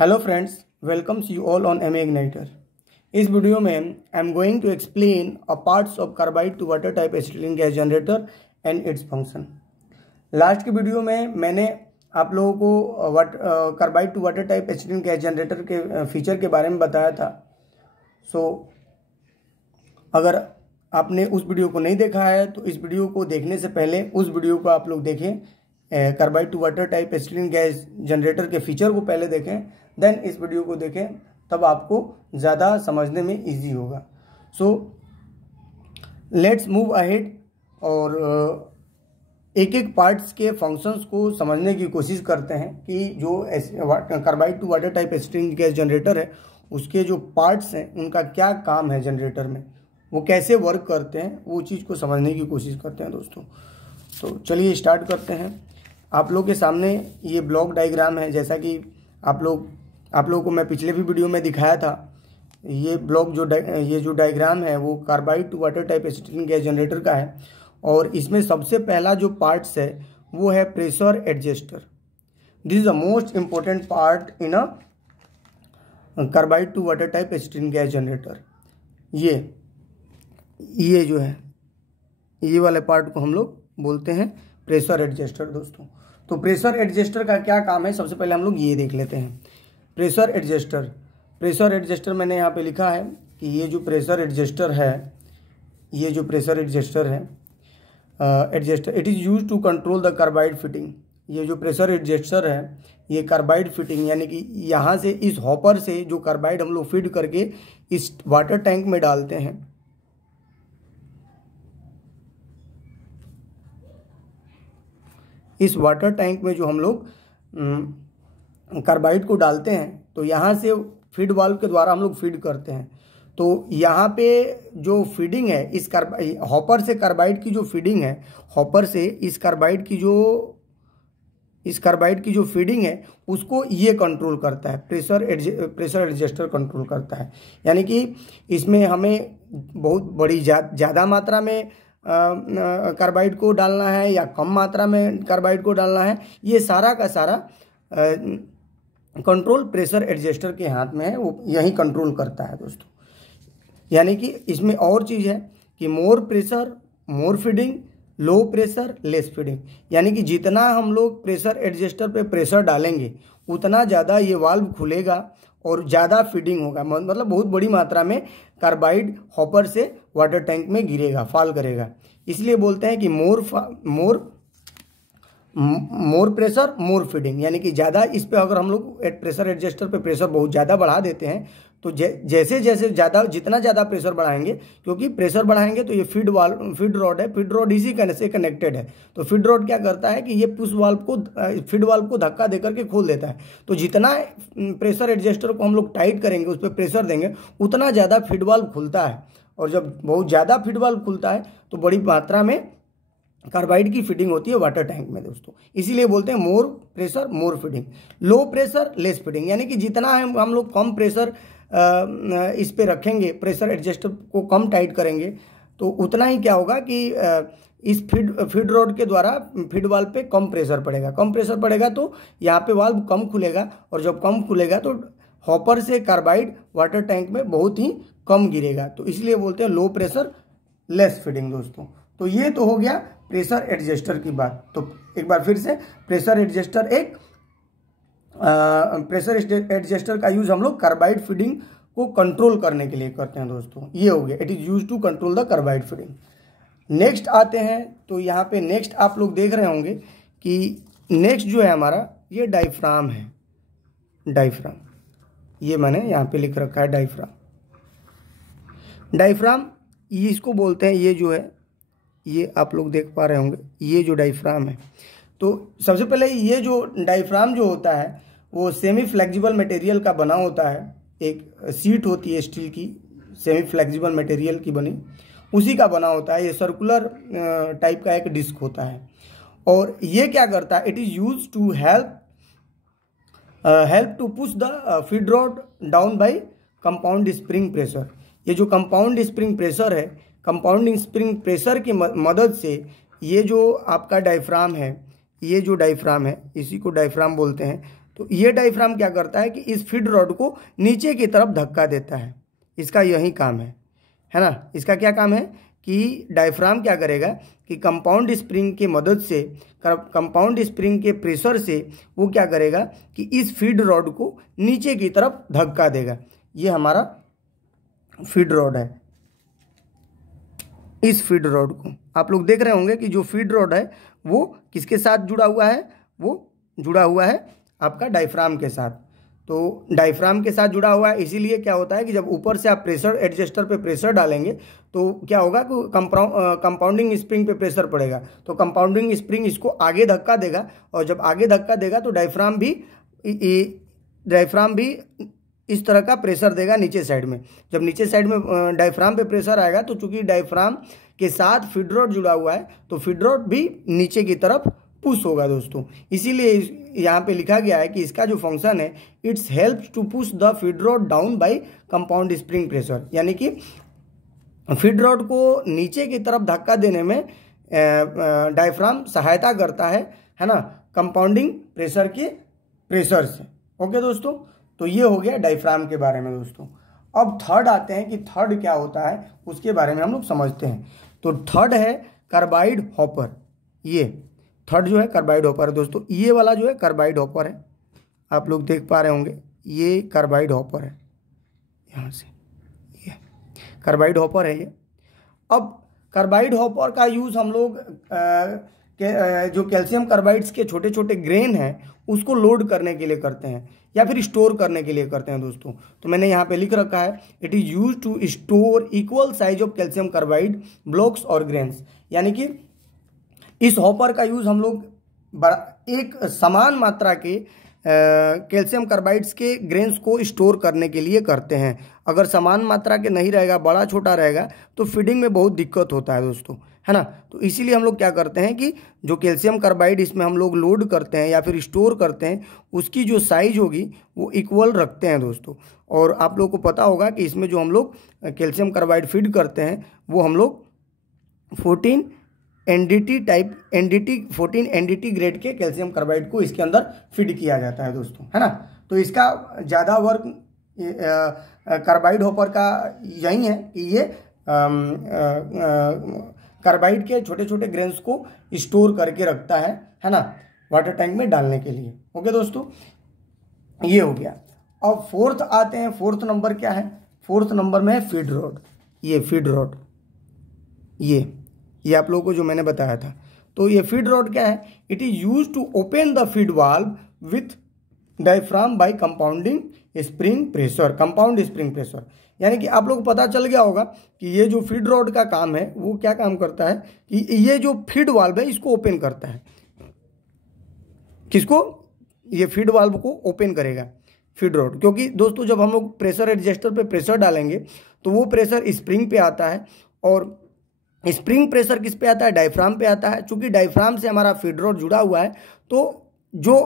Hello friends, welcomes you all on MA igniter. इस video में I am going to explain a parts of carbide to water type acetylene gas generator and its function. Last की video में मैंने आप लोगों को carbide to water type acetylene gas generator के feature के बारे में बताया था। अगर आपने उस वीडियो को नहीं देखा है तो इस वीडियो को देखने से पहले उस वीडियो को आप लोग देखें। Carbide to water type acetylene gas generator के फीचर को पहले देखें, देन इस वीडियो को देखें, तब आपको ज़्यादा समझने में इजी होगा। सो लेट्स मूव अहेड और एक एक पार्ट्स के फंक्शंस को समझने की कोशिश करते हैं कि जो carbide to water type acetylene gas generator है उसके जो पार्ट्स हैं उनका क्या काम है जनरेटर में, वो कैसे वर्क करते हैं, वो चीज़ को समझने की कोशिश करते हैं दोस्तों। तो चलिए स्टार्ट करते हैं। आप लोग के सामने ये ब्लॉक डायग्राम है, जैसा कि आप लोगों को मैं पिछले भी वीडियो में दिखाया था। ये ब्लॉक ये जो डायग्राम है वो carbide to water type acetylene gas generator का है और इसमें सबसे पहला जो पार्ट्स है वो है pressure adjuster. This is the most important part in a carbide to water type acetylene gas generator. ये जो है ये वाले पार्ट को हम लोग बोलते हैं प्रेशर एडजस्टर दोस्तों। तो प्रेशर एडजस्टर का क्या काम है, सबसे पहले हम लोग ये देख लेते हैं। प्रेशर एडजस्टर मैंने यहाँ पे लिखा है कि ये जो प्रेशर एडजस्टर है adjuster it is use to control the carbide fitting. ये जो प्रेशर एडजस्टर है ये कार्बाइड फिटिंग, यानी कि यहाँ से इस हॉपर से जो कार्बाइड हम लोग फीड करके इस वाटर टैंक में डालते हैं, इस वाटर टैंक में जो हम लोग कार्बाइड को डालते हैं तो यहाँ से फीड वाल्व के द्वारा हम लोग फीड करते हैं। तो यहाँ पे जो फीडिंग है इस हॉपर से कार्बाइड की जो फीडिंग है, हॉपर से इस कार्बाइड की जो फीडिंग है उसको ये कंट्रोल करता है, प्रेशर एडजस्टर कंट्रोल करता है। यानी कि इसमें हमें बहुत बड़ी ज़्यादा मात्रा में कार्बाइड को डालना है या कम मात्रा में कार्बाइड को डालना है, ये सारा का सारा कंट्रोल प्रेशर एडजस्टर के हाथ में है, वो यही कंट्रोल करता है दोस्तों। यानी कि इसमें और चीज़ है कि मोर प्रेशर मोर feeding, low pressure less feeding. यानी कि जितना हम लोग प्रेशर एडजस्टर पे प्रेशर डालेंगे उतना ज़्यादा ये वाल्व खुलेगा और ज़्यादा फीडिंग होगा, मतलब बहुत बड़ी मात्रा में कार्बाइड हॉपर से वाटर टैंक में गिरेगा, फॉल करेगा। इसलिए बोलते हैं कि मोर प्रेशर मोर फीडिंग। यानी कि ज़्यादा इस पे अगर हम लोग प्रेशर एडजस्टर पे प्रेशर बहुत ज़्यादा बढ़ा देते हैं तो जैसे जितना ज़्यादा प्रेशर बढ़ाएंगे, क्योंकि प्रेशर बढ़ाएंगे तो ये फीड रॉड इसी से कनेक्टेड है। तो फीड रॉड क्या करता है कि ये फीड वाल्व को धक्का देकर के खोल देता है। तो जितना प्रेशर एडजस्टर को हम लोग टाइट करेंगे, उस पर प्रेशर देंगे, उतना ज़्यादा फीड वाल्व खुलता है। और जब बहुत ज़्यादा फीड वाल्व खुलता है तो बड़ी मात्रा में कार्बाइड की फीडिंग होती है वाटर टैंक में दोस्तों। इसीलिए बोलते हैं मोर प्रेशर मोर feeding, low pressure less feeding. यानी कि जितना हम लोग कम प्रेशर इस पे रखेंगे, प्रेशर एडजस्टर को कम टाइट करेंगे, तो उतना ही क्या होगा कि इस फीड रॉड के द्वारा फीड वाल्व पे कम प्रेशर पड़ेगा तो यहाँ पे वाल्व कम खुलेगा, और जब कम खुलेगा तो हॉपर से कार्बाइड वाटर टैंक में बहुत ही कम गिरेगा। तो इसलिए बोलते हैं लो प्रेशर लेस फीडिंग दोस्तों। तो ये तो हो गया प्रेशर एडजस्टर की बात। तो एक बार फिर से प्रेशर एडजस्टर का यूज हम लोग कार्बाइड फीडिंग को कंट्रोल करने के लिए करते हैं दोस्तों। ये हो गया, it is use to control the carbide feeding. Next आते हैं, तो यहाँ पे नेक्स्ट आप लोग देख रहे होंगे कि नेक्स्ट जो है हमारा ये डायफ्राम है। डायफ्राम ये मैंने यहाँ पे लिख रखा है, डायफ्राम इसको बोलते हैं। ये जो है ये आप लोग देख पा रहे होंगे, ये जो डायफ्राम है। तो सबसे पहले ये जो डायफ्राम जो होता है वो सेमी फ्लेक्सिबल मटेरियल का बना होता है। एक सीट होती है स्टील की, सेमी फ्लेक्सिबल मटेरियल की बनी, उसी का बना होता है। ये सर्कुलर टाइप का एक डिस्क होता है और ये क्या करता है, it is use to help to push the feed rod down by compound spring pressure. ये जो कंपाउंड स्प्रिंग प्रेशर है, कंपाउंडिंग स्प्रिंग प्रेशर की मदद से ये जो आपका डायफ्राम है, ये जो डायफ्राम है इसी को डायफ्राम बोलते हैं। तो ये डायफ्राम क्या करता है कि इस फीड रॉड को नीचे की तरफ धक्का देता है। इसका यही काम है ना। इसका क्या काम है कि डायफ्राम क्या करेगा कि कंपाउंड स्प्रिंग की मदद से, कंपाउंड स्प्रिंग के प्रेशर से वो क्या करेगा कि इस फीड रॉड को नीचे की तरफ धक्का देगा। ये हमारा फीड रॉड है। इस फीड रॉड को आप लोग देख रहे होंगे कि जो फीड रॉड है वो किसके साथ जुड़ा हुआ है, वो जुड़ा हुआ है आपका डायफ्राम के साथ। तो डायफ्राम के साथ जुड़ा हुआ है, इसीलिए क्या होता है कि जब ऊपर से आप प्रेशर एडजस्टर पे प्रेशर डालेंगे तो क्या होगा कि कंपाउंडिंग स्प्रिंग पे प्रेशर पड़ेगा, तो कंपाउंडिंग स्प्रिंग इसको आगे धक्का देगा, और जब आगे धक्का देगा तो डायफ्राम भी इस तरह का प्रेशर देगा नीचे साइड में। जब नीचे साइड में डायफ्राम पे प्रेशर आएगा तो चूंकि डायफ्राम के साथ फीड रॉड जुड़ा हुआ है तो फीड रॉड भी नीचे की तरफ पुश होगा दोस्तों। इसीलिए यहाँ पे लिखा गया है कि इसका जो फंक्शन है, it's help to push the feed rod down by compound spring pressure, यानी कि फीड रॉड को नीचे की तरफ धक्का देने में डायफ्राम सहायता करता है ना, कंपाउंडिंग प्रेशर के प्रेशर से। ओके दोस्तों, तो ये हो गया डायफ्राम के बारे में दोस्तों। अब थर्ड आते हैं कि थर्ड क्या होता है उसके बारे में हम लोग समझते हैं। तो थर्ड है कार्बाइड हॉपर। ये थर्ड जो है कार्बाइड हॉपर है दोस्तों। ये वाला जो है कार्बाइड हॉपर है, आप लोग देख पा रहे होंगे, ये कार्बाइड हॉपर है। यहाँ से ये कार्बाइड हॉपर है ये। अब कार्बाइड हॉपर का यूज़ हम लोग जो कैल्शियम कार्बाइड्स के छोटे छोटे ग्रेन हैं उसको लोड करने के लिए करते हैं या फिर स्टोर करने के लिए करते हैं दोस्तों। तो मैंने यहाँ पे लिख रखा है, it is use to store equal size of calcium carbide blocks और ग्रेन्स, यानी कि इस हॉपर का यूज़ हम लोग एक समान मात्रा के कैल्शियम कार्बाइड्स के ग्रेन्स को स्टोर करने के लिए करते हैं। अगर समान मात्रा के नहीं रहेगा, बड़ा छोटा रहेगा, तो फीडिंग में बहुत दिक्कत होता है दोस्तों, है ना। तो इसीलिए हम लोग क्या करते हैं कि जो कैल्शियम कार्बाइड इसमें हम लोग लोड करते हैं या फिर स्टोर करते हैं, उसकी जो साइज होगी वो इक्वल रखते हैं दोस्तों। और आप लोगों को पता होगा कि इसमें जो हम लोग कैल्शियम कार्बाइड फीड करते हैं वो हम लोग 14 NDT ग्रेड के कैल्शियम कार्बाइड को इसके अंदर फीड किया जाता है दोस्तों, है ना। तो इसका ज़्यादा वर्क कार्बाइड हॉपर का यही है कि ये कार्बाइड के छोटे छोटे ग्रेन्स को स्टोर करके रखता है ना, वाटर टैंक में डालने के लिए। ओके दोस्तों, ये हो गया। अब फोर्थ आते हैं। फोर्थ नंबर क्या है? फोर्थ नंबर में है फीड रॉड। ये फीड रॉड, ये आप लोगों को जो मैंने बताया था। तो ये फीड रॉड क्या है? It is use to open the feed valve with diaphragm by compounding spring pressure, compound spring pressure. यानी कि आप लोग को पता चल गया होगा कि ये जो फीड रॉड का काम है वो क्या काम करता है कि ये जो फीड वाल्व है इसको ओपन करता है। किसको? ये फीड वाल्व को ओपन करेगा फीड रॉड, क्योंकि दोस्तों जब हम लोग प्रेशर एडजस्टर पे प्रेशर डालेंगे तो वो प्रेशर स्प्रिंग पे आता है, और स्प्रिंग प्रेशर किस पे आता है? डायफ्राम पे आता है। चूंकि डायफ्राम से हमारा फीड रॉड जुड़ा हुआ है तो जो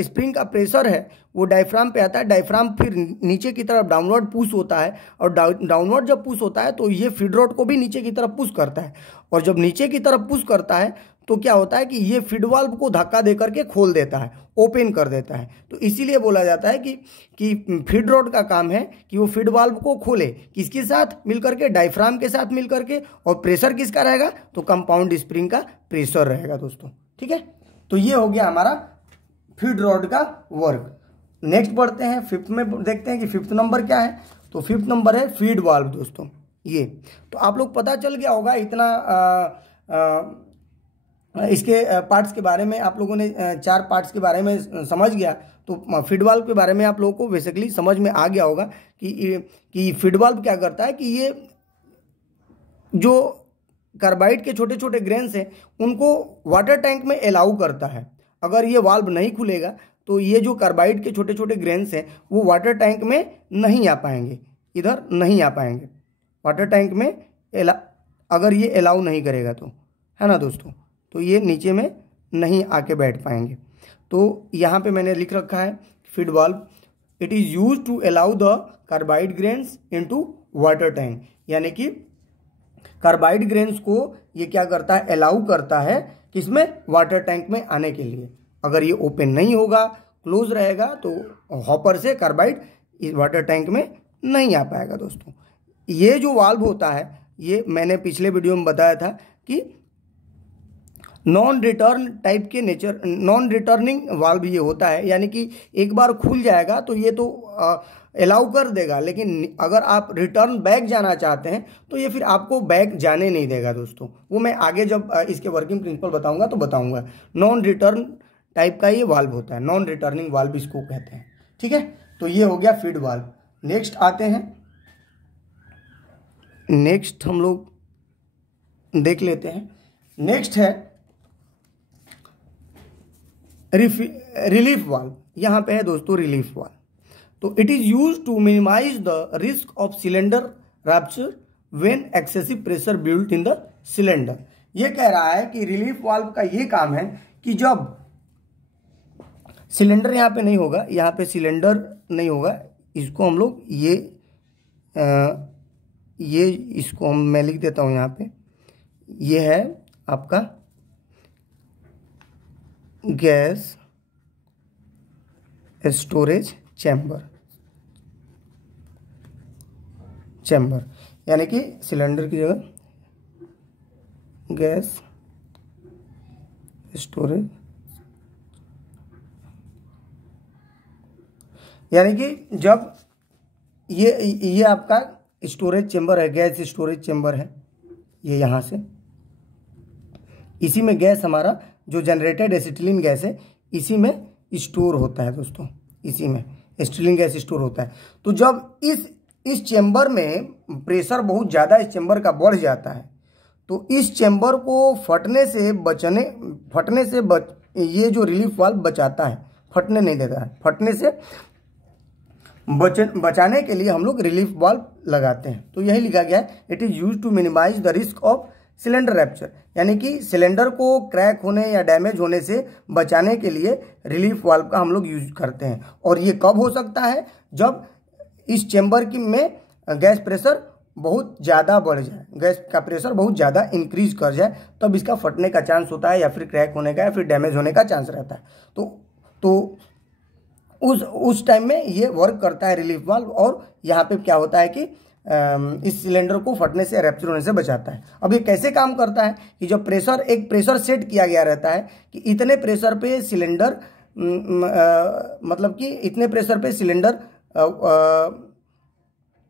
स्प्रिंग का प्रेशर है वो डायफ्राम पे आता है। डायफ्राम फिर नीचे की तरफ डाउनवर्ड पुश होता है, और डाउनवर्ड जब पुश होता है तो ये फीड रॉड को भी नीचे की तरफ पुश करता है, और जब नीचे की तरफ पुश करता है तो क्या होता है कि ये फीड वाल्व को धक्का दे करके खोल देता है, ओपन कर देता है। तो इसीलिए बोला जाता है कि फीड रॉड का काम है कि वो फीड वाल्व को खोले, किसके साथ मिल करके? डायफ्राम के साथ मिल करके। और प्रेशर किसका रहेगा? तो कंपाउंड स्प्रिंग का प्रेशर रहेगा दोस्तों, ठीक है। तो ये हो गया हमारा फीड रॉड का वर्क। नेक्स्ट बढ़ते हैं, फिफ्थ में देखते हैं कि फिफ्थ नंबर क्या है। तो फिफ्थ नंबर है फीड वाल्व दोस्तों। ये तो आप लोग पता चल गया होगा इतना इसके पार्ट्स के बारे में। आप लोगों ने 4 पार्ट्स के बारे में समझ गया, तो फीड वाल्व के बारे में आप लोगों को बेसिकली समझ में आ गया होगा कि फीड वाल्व क्या करता है कि ये जो कार्बाइड के छोटे छोटे ग्रेन्स हैं उनको वाटर टैंक में अलाउ करता है। अगर ये वाल्व नहीं खुलेगा तो ये जो कार्बाइड के छोटे छोटे ग्रेन्स हैं वो वाटर टैंक में नहीं आ पाएंगे, इधर नहीं आ पाएंगे वाटर टैंक में, अगर ये अलाउ नहीं करेगा तो, है ना दोस्तों। तो ये नीचे में नहीं आके बैठ पाएंगे। तो यहाँ पे मैंने लिख रखा है feed valve, it is use to allow the carbide grains into water tank, यानी कि कार्बाइड ग्रेन्स को ये क्या करता है? अलाउ करता है किसमें? वाटर टैंक में आने के लिए। अगर ये ओपन नहीं होगा, क्लोज रहेगा, तो हॉपर से कार्बाइड इस वाटर टैंक में नहीं आ पाएगा दोस्तों। ये जो वाल्व होता है, ये मैंने पिछले वीडियो में बताया था कि नॉन रिटर्न टाइप के नेचर, नॉन रिटर्निंग वाल्व ये होता है, यानी कि एक बार खुल जाएगा तो ये तो अलाउ कर देगा, लेकिन अगर आप रिटर्न बैक जाना चाहते हैं तो ये फिर आपको बैक जाने नहीं देगा दोस्तों। वो मैं आगे जब इसके वर्किंग प्रिंसिपल बताऊंगा तो बताऊंगा। नॉन रिटर्न टाइप का ये वाल्व होता है, नॉन रिटर्निंग वाल्व इसको कहते हैं। ठीक है, तो ये हो गया फीड वाल्व। नेक्स्ट आते हैं, नेक्स्ट हम लोग देख लेते हैं। नेक्स्ट है रिलीफ वाल्व। यहाँ पे है दोस्तों रिलीफ वाल्व। तो it is use to minimize the risk of cylinder rupture when excessive pressure built in the cylinder. ये कह रहा है कि रिलीफ वाल्व का ये काम है कि जब सिलेंडर यहाँ पे नहीं होगा, यहाँ पे सिलेंडर नहीं होगा, इसको हम लोग ये इसको मैं लिख देता हूँ यहाँ पे। ये है आपका गैस स्टोरेज चैम्बर, यानी कि सिलेंडर की जगह गैस स्टोरेज, यानी कि जब ये आपका स्टोरेज चेंबर है, गैस स्टोरेज चेंबर है, ये यहाँ से इसी में गैस हमारा जो जनरेटेड एसिटिलीन गैस है इसी में स्टोर होता है दोस्तों, इसी में एसिटिलीन गैस स्टोर होता है। तो जब इस चेंबर में प्रेशर बहुत ज़्यादा इस चेंबर का बढ़ जाता है, तो इस चेंबर को फटने से ये जो रिलीफ वाल्व बचाता है, फटने नहीं देता है। फटने से बचाने के लिए हम लोग रिलीफ वाल्व लगाते हैं। तो यही लिखा गया है, it is use to minimize the risk of cylinder rupture, यानी कि सिलेंडर को क्रैक होने या डैमेज होने से बचाने के लिए रिलीफ वाल्व का हम लोग यूज करते हैं। और ये कब हो सकता है? जब इस चेंबर में गैस प्रेशर बहुत ज़्यादा बढ़ जाए, गैस का प्रेशर बहुत ज़्यादा इंक्रीज कर जाए, तब इसका फटने का चांस होता है, या फिर क्रैक होने का, या फिर डैमेज होने का चांस रहता है। तो उस टाइम में ये वर्क करता है रिलीफ वाल्व। और यहाँ पे क्या होता है कि इस सिलेंडर को फटने से, रैप्चर होने से बचाता है। अब ये कैसे काम करता है कि जब एक प्रेशर सेट किया गया रहता है कि इतने प्रेशर पे सिलेंडर, मतलब कि इतने प्रेशर पे सिलेंडर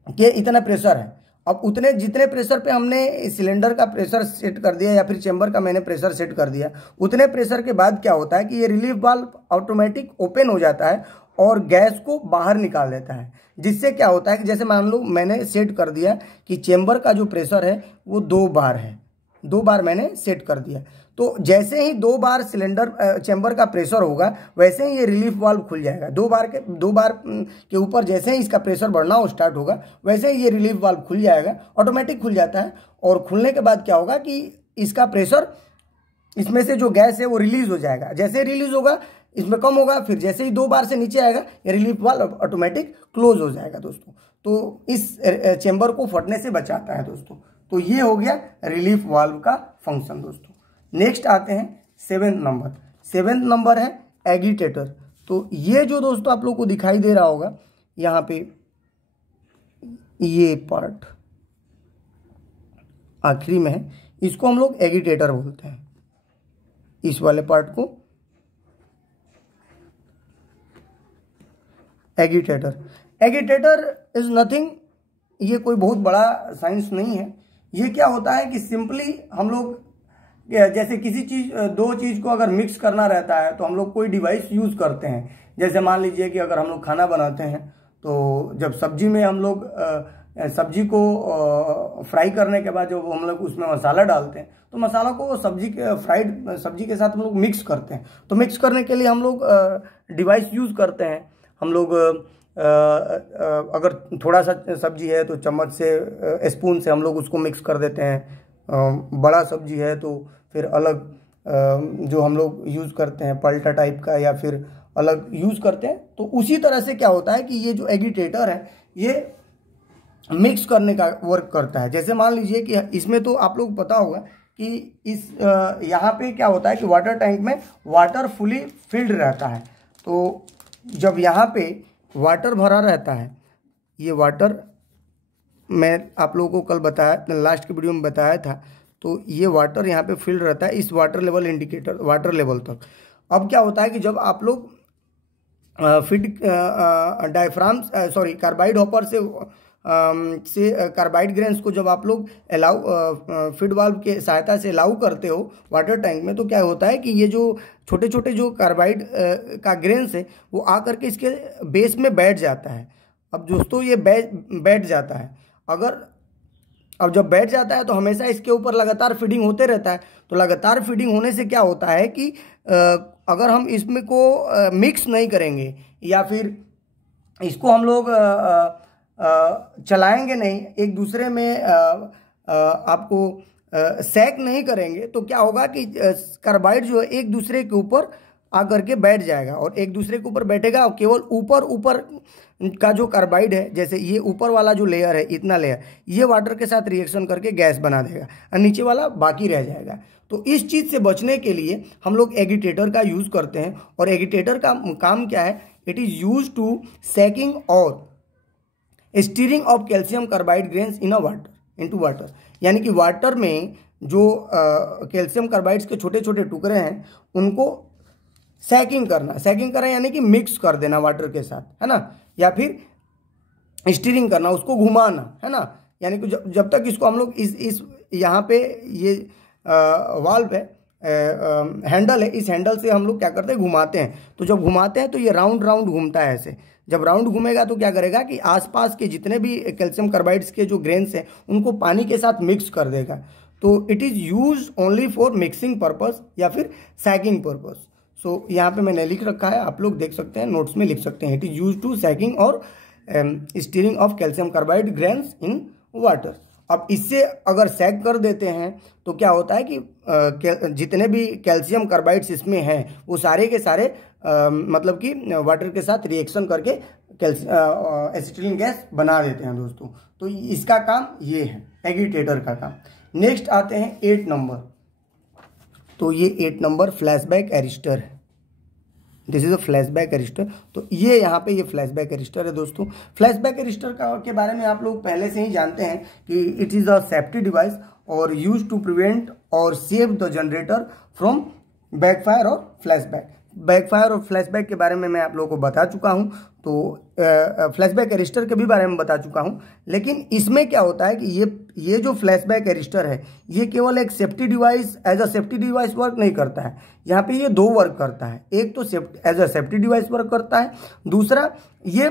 के इतना प्रेशर है। अब जितने प्रेशर पे हमने सिलेंडर का प्रेशर सेट कर दिया, या फिर चेंबर का मैंने प्रेशर सेट कर दिया, उतने प्रेशर के बाद क्या होता है कि ये रिलीफ वाल्व ऑटोमेटिक ओपन हो जाता है और गैस को बाहर निकाल देता है। जिससे क्या होता है कि जैसे मान लो मैंने सेट कर दिया कि चेंबर का जो प्रेशर है वो 2 बार है, 2 बार मैंने सेट कर दिया। तो जैसे ही 2 बार चेंबर का प्रेशर होगा, वैसे ही ये रिलीफ वाल्व खुल जाएगा। 2 बार के ऊपर जैसे ही इसका प्रेशर बढ़ना हो स्टार्ट होगा, वैसे ही ये रिलीफ वाल्व खुल जाएगा, ऑटोमेटिक खुल जाता है। और खुलने के बाद क्या होगा कि इसका प्रेशर, इसमें से जो गैस है वो रिलीज हो जाएगा। जैसे रिलीज होगा इसमें कम होगा, फिर जैसे ही 2 बार से नीचे आएगा, ये रिलीफ वाल्व ऑटोमेटिक क्लोज हो जाएगा दोस्तों। तो इस चेंबर को फटने से बचाता है दोस्तों। तो ये हो गया रिलीफ वाल्व का फंक्शन दोस्तों। नेक्स्ट आते हैं 7th नंबर। 7th नंबर है एगिटेटर। तो ये जो दोस्तों आप लोग को दिखाई दे रहा होगा यहाँ पे, ये पार्ट आखिरी में है, इसको हम लोग एगिटेटर बोलते हैं। इस वाले पार्ट को एगिटेटर इज नथिंग, ये कोई बहुत बड़ा साइंस नहीं है। ये क्या होता है कि सिंपली हम लोग जैसे किसी चीज, 2 चीज को अगर मिक्स करना रहता है तो हम लोग कोई डिवाइस यूज करते हैं। जैसे मान लीजिए कि अगर हम लोग खाना बनाते हैं, तो जब सब्जी में हम लोग सब्जी को फ्राई करने के बाद जब हम लोग उसमें मसाला डालते हैं, तो मसाला को फ्राइड सब्जी के साथ हम लोग मिक्स करते हैं। तो मिक्स करने के लिए हम लोग डिवाइस यूज करते हैं। हम लोग अगर थोड़ा सा सब्जी है तो चम्मच से, स्पून से हम लोग उसको मिक्स कर देते हैं। बड़ा सब्जी है तो फिर अलग जो हम लोग यूज़ करते हैं पलटा टाइप का, या फिर अलग यूज़ करते हैं। तो उसी तरह से क्या होता है कि ये जो एगिटेटर है ये मिक्स करने का वर्क करता है। जैसे मान लीजिए कि इसमें तो आप लोग पता होगा कि इस यहाँ पे क्या होता है कि वाटर टैंक में वाटर फुली फिल्ड रहता है। तो जब यहाँ पे वाटर भरा रहता है, ये वाटर मैं आप लोगों को कल बताया, लास्ट की वीडियो में बताया था, तो ये वाटर यहाँ पे फिल्ड रहता है इस water level indicator water level तक। अब क्या होता है कि जब आप लोग फीड डायफ्राम कार्बाइड हॉपर से कार्बाइड ग्रेन्स को जब आप लोग अलाउ फीड वाल्व के सहायता से अलाउ करते हो वाटर टैंक में, तो क्या होता है कि ये जो छोटे छोटे जो कार्बाइड का ग्रेन्स है वो आकर के इसके बेस में बैठ जाता है। अब दोस्तों ये बैठ जाता है, अब जब बैठ जाता है तो हमेशा इसके ऊपर लगातार फीडिंग होते रहता है। तो लगातार फीडिंग होने से क्या होता है कि अगर हम इसमें को मिक्स नहीं करेंगे या फिर इसको हम लोग चलाएंगे नहीं, एक दूसरे में आपको सैक नहीं करेंगे, तो क्या होगा कि कार्बाइड जो है एक दूसरे के ऊपर आकर के बैठ जाएगा और एक दूसरे के ऊपर बैठेगा और केवल ऊपर का जो कार्बाइड है, जैसे ये ऊपर वाला जो लेयर है, इतना लेयर, ये वाटर के साथ रिएक्शन करके गैस बना देगा और नीचे वाला बाकी रह जाएगा। तो इस चीज़ से बचने के लिए हम लोग एगिटेटर का यूज़ करते हैं। और एगिटेटर का काम क्या है? It is use to shaking or stirring of calcium carbide grains into water, यानी कि वाटर में जो कैल्शियम कार्बाइड्स के छोटे छोटे टुकड़े हैं उनको सैकिंग करना यानी कि मिक्स कर देना वाटर के साथ, है ना, या फिर स्टीरिंग करना, उसको घुमाना, है ना, यानी कि जब तक इसको हम लोग इस यहाँ पे ये वाल्व है, हैंडल है, इस हैंडल से हम लोग क्या करते हैं, घुमाते हैं। तो जब घुमाते हैं तो ये राउंड घूमता है ऐसे। जब राउंड घूमेगा तो क्या करेगा कि आसपास के जितने भी कैल्शियम कार्बाइड्स के जो ग्रेन्स हैं उनको पानी के साथ मिक्स कर देगा। तो it is use only for mixing purpose या फिर सैकिंग पर्पस। सो यहाँ पे मैंने लिख रखा है, आप लोग देख सकते हैं, नोट्स में लिख सकते हैं। It is use to shaking or stirring of calcium carbide grains in water. अब इससे अगर सैक कर देते हैं तो क्या होता है कि जितने भी कैल्शियम कार्बाइड्स इसमें हैं वो सारे के सारे मतलब कि वाटर के साथ रिएक्शन करके एसिटिलीन गैस बना देते हैं दोस्तों। तो इसका काम ये है, एगिटेटर का काम। नेक्स्ट आते हैं 8 नंबर। तो ये 8 नंबर फ्लैशबैक एरिस्टर है। This is a flashback arrester. तो ये यहाँ पे ये फ्लैशबैक एरिस्टर है दोस्तों। फ्लैशबैक एरिस्टर के बारे में आप लोग पहले से ही जानते हैं कि it is a safety device और यूज टू प्रिवेंट और save the generator from backfire और फ्लैशबैक। बैकफायर और फ्लैशबैक के बारे में मैं आप लोगों को बता चुका हूं, तो फ्लैशबैक एरिस्टर के भी बारे में बता चुका हूं। लेकिन इसमें क्या होता है कि ये जो फ्लैशबैक एरिस्टर है ये केवल एक safety device as a safety device work नहीं करता है। यहाँ पे ये 2 वर्क करता है। एक तो as a safety device work करता है, दूसरा ये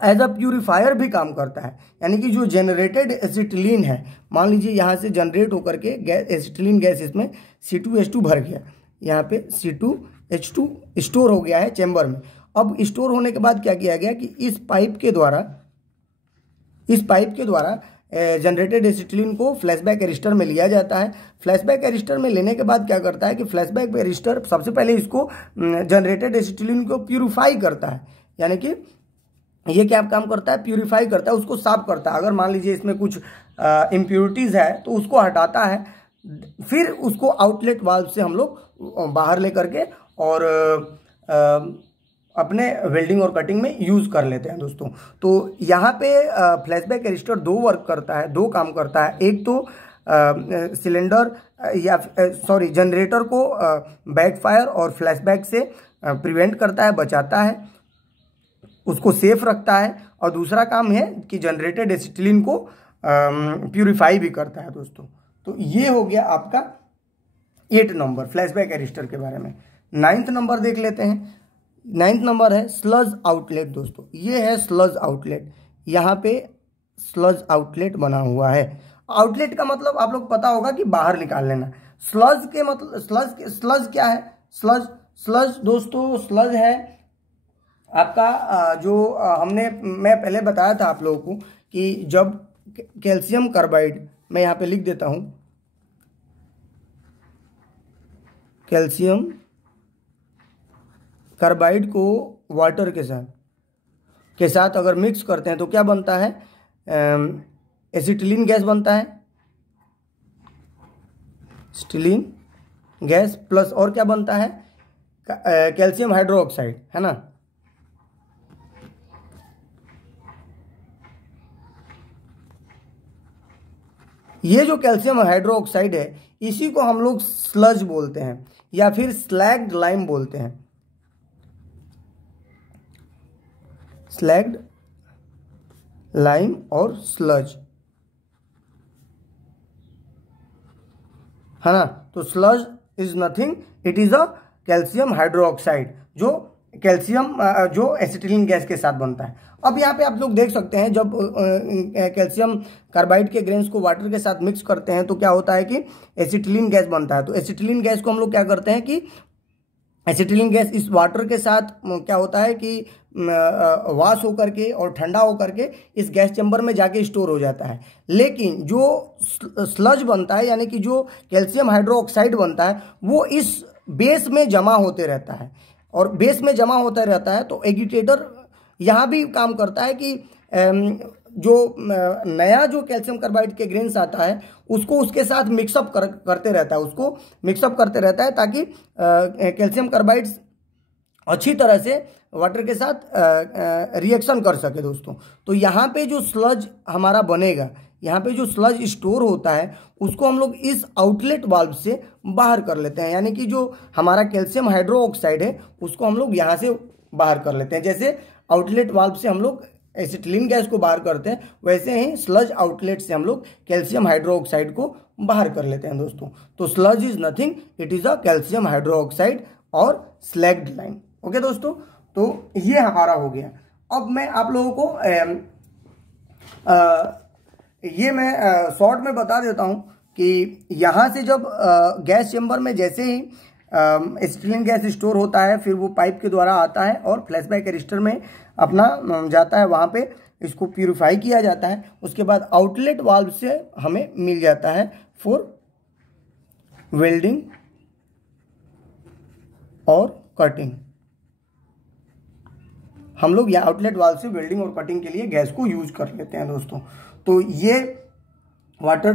एज अ प्यूरिफायर भी काम करता है। यानी कि जो जनरेटेड एसिटिलीन है, मान लीजिए यहाँ से जनरेट होकर के एसिटिलीन गैस इसमें C2H2 भर गया, यहाँ पे C2H2 स्टोर हो गया है चैम्बर में। अब स्टोर होने के बाद क्या किया गया कि इस पाइप के द्वारा जनरेटेड एसिटिलीन को फ्लैशबैक एरिस्टर में लिया जाता है। फ्लैशबैक एरिस्टर में लेने के बाद क्या करता है कि फ्लैशबैक एरिस्टर सबसे पहले इसको जनरेटेड एसिटिलीन को प्यूरिफाई करता है। यानी कि ये क्या काम करता है, प्यूरिफाई करता है, उसको साफ करता है। अगर मान लीजिए इसमें कुछ इम्प्योरिटीज़ है तो उसको हटाता है, फिर उसको आउटलेट वाल्व से हम लोग बाहर लेकर के और अपने वेल्डिंग और कटिंग में यूज़ कर लेते हैं दोस्तों। तो यहाँ पे फ्लैशबैक एरिस्टर 2 वर्क करता है, 2 काम करता है। एक तो सिलेंडर जनरेटर को बैकफायर और फ्लैशबैक से प्रिवेंट करता है, बचाता है, उसको सेफ रखता है। और दूसरा काम है कि जनरेटेड एसिटिलीन को प्यूरिफाई भी करता है दोस्तों। तो ये हो गया आपका 8 नंबर फ्लैशबैक एरिस्टर के बारे में। 9th नंबर देख लेते हैं। 9th नंबर है स्लज आउटलेट दोस्तों। ये है स्लज आउटलेट। यहाँ पे स्लज आउटलेट बना हुआ है। आउटलेट का मतलब आप लोग पता होगा कि बाहर निकाल लेना। स्लज के मतलब स्लज क्या है? स्लज दोस्तों, स्लज है आपका जो मैं पहले बताया था आप लोगों को कि जब कैल्शियम कार्बाइड, मैं यहाँ पे लिख देता हूँ, कैल्शियम कार्बाइड को वाटर के साथ अगर मिक्स करते हैं तो क्या बनता है? एसिटिलीन गैस बनता है। एसिटिलीन गैस प्लस और क्या बनता है, कैल्शियम हाइड्रोक्साइड, है ना। ये जो कैल्शियम हाइड्रोक्साइड है इसी को हम लोग स्लज बोलते हैं या फिर स्लैग्ड लाइम बोलते हैं। स्लैग्ड लाइम और स्लज, है ना। तो sludge is nothing, it is a calcium hydroxide जो कैल्शियम जो एसिटिलीन गैस के साथ बनता है। अब यहाँ पे आप लोग देख सकते हैं जब कैल्शियम कार्बाइड के ग्रेन्स को वाटर के साथ मिक्स करते हैं तो क्या होता है कि एसिटिलीन गैस बनता है। तो एसिटिलीन गैस को हम लोग क्या करते हैं कि एसिटिलीन गैस इस वाटर के साथ क्या होता है कि वाश होकर के और ठंडा होकर के इस गैस चैम्बर में जाके स्टोर हो जाता है। लेकिन जो स्लज बनता है यानी कि जो कैल्शियम हाइड्रोक्साइड बनता है वो इस बेस में जमा होते रहता है, और बेस में जमा होता रहता है तो एगिटेटर यहाँ भी काम करता है कि जो नया जो कैल्शियम कार्बाइड के ग्रेन्स आता है उसको उसके साथ मिक्सअप करते रहता है, उसको मिक्सअप करते रहता है ताकि कैल्शियम कार्बाइड अच्छी तरह से वाटर के साथ रिएक्शन कर सके दोस्तों। तो यहाँ पे जो स्लज हमारा बनेगा, यहाँ पे जो स्लज स्टोर होता है उसको हम लोग इस आउटलेट वाल्व से बाहर कर लेते हैं, यानी कि जो हमारा कैल्शियम हाइड्रोक्साइड है उसको हम लोग यहाँ से बाहर कर लेते हैं। जैसे आउटलेट वाल्व से हम लोग एसिटिलीन गैस को बाहर करते हैं वैसे ही स्लज आउटलेट से हम लोग कैल्शियम हाइड्रोक्साइड को बाहर कर लेते हैं दोस्तों। तो sludge is nothing, it is a calcium hydroxide और स्लैग्ड लाइम। ओके दोस्तों, तो ये हमारा हो गया। अब मैं आप लोगों को ये मैं शॉर्ट में बता देता हूं कि यहाँ से जब गैस चेम्बर में जैसे ही एसिटिलीन गैस स्टोर होता है फिर वो पाइप के द्वारा आता है और फ्लैशबैक कैरिस्टर में अपना जाता है, वहाँ पे इसको प्यूरिफाई किया जाता है। उसके बाद आउटलेट वाल्व से हमें मिल जाता है फॉर वेल्डिंग और कटिंग। हम लोग या आउटलेट वाल्व से वेल्डिंग और कटिंग के लिए गैस को यूज कर लेते हैं दोस्तों। तो ये water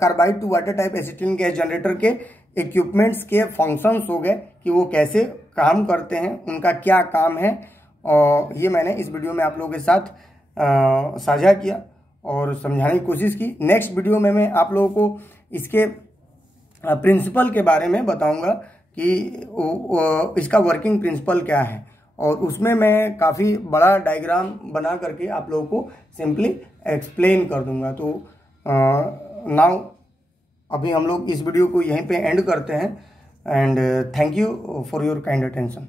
carbide to water type acetylene gas generator के इक्विपमेंट्स के फंक्शंस हो गए कि वो कैसे काम करते हैं, उनका क्या काम है, और ये मैंने इस वीडियो में आप लोगों के साथ साझा किया और समझाने की कोशिश की। नेक्स्ट वीडियो में मैं आप लोगों को इसके प्रिंसिपल के बारे में बताऊंगा कि इसका वर्किंग प्रिंसिपल क्या है, और उसमें मैं काफ़ी बड़ा डायग्राम बना करके आप लोगों को सिंपली एक्सप्लेन कर दूंगा। तो नाउ अभी हम लोग इस वीडियो को यहीं पे एंड करते हैं, and thank you for your kind attention.